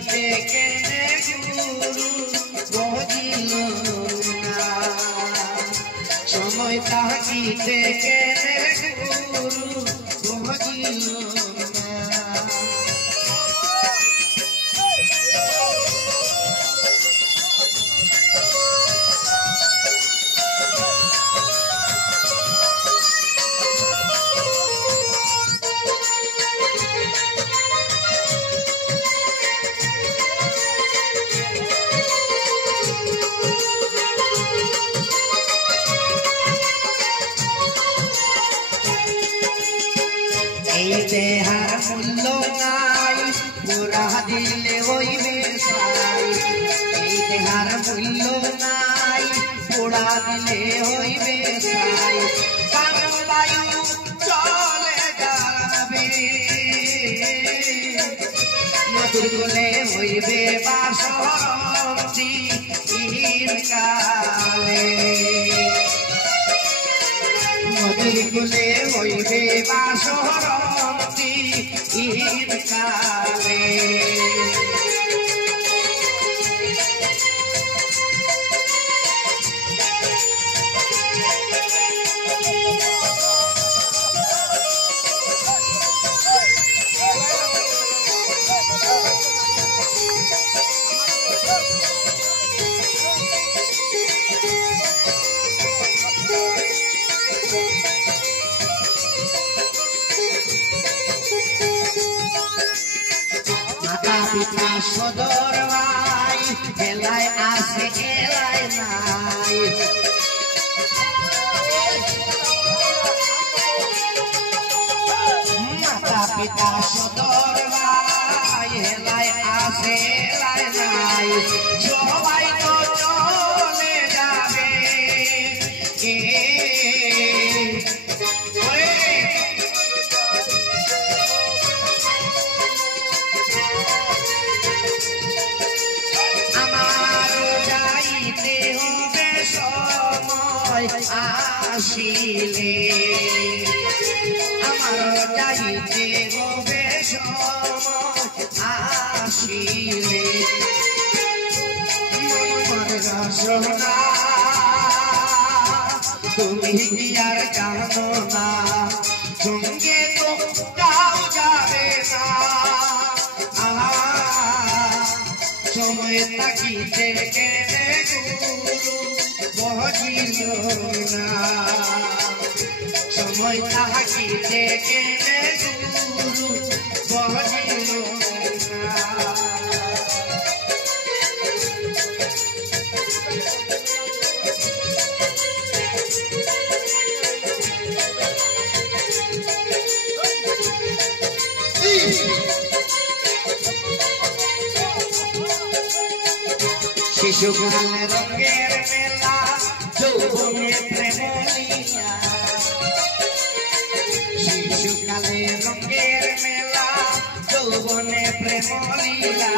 থাকিতে কেনে গুরু বুঝিল না সময় থাকিতে কেনে গুরু বুঝিল না দেহার মূল্য নাই পুরা দিলে হইবে সাই এই দেহার মূল্য নাই পুরা দিলে হইবে সাই কারণ বায়ু চলে যাবে নদীর কোলে হইবে বাসন্তী কালে নদীর কোলে হইবে বাসন্তী কালে পিতা সদর ভাই এলাই আছে এলাই নাই মাতা পিতা সদর ভাই এলাই আছে এলাই নাই সবাই তো চলে যাবে আসিলে আমার যাইতে হবে সময় আসিলে সোনা তুমি কি আর জানো না সঙ্গে তো কাউ যাবে না সময় থাকিতে কেনে গুরু বুঝিল না সময় থাকিতে কেনে গুরু বুঝিল না শিশুকালে রঙের মেলা যৌবনে প্রেম লীলা শিশুকালে রঙের মেলা যৌবনে প্রেম লীলা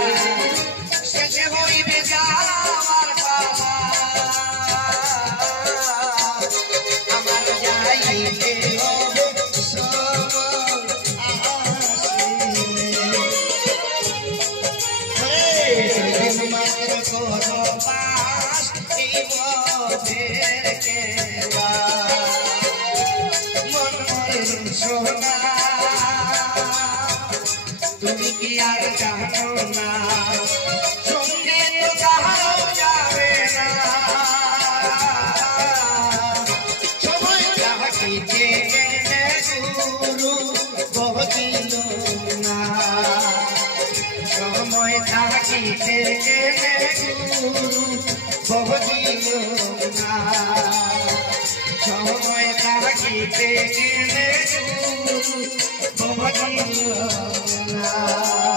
শেষে হইবে যাওয়ার পালা আমার যাইতে হবে তুমি কি আর জানো না সঙ্গে তো কাহাও যাবে না সময় থাকিতে কেনে গুরু বুঝিল না সময় থাকিতে কেনে গুরু বুঝিল না সময় থাকিতে কেনে গুরু বুঝিল না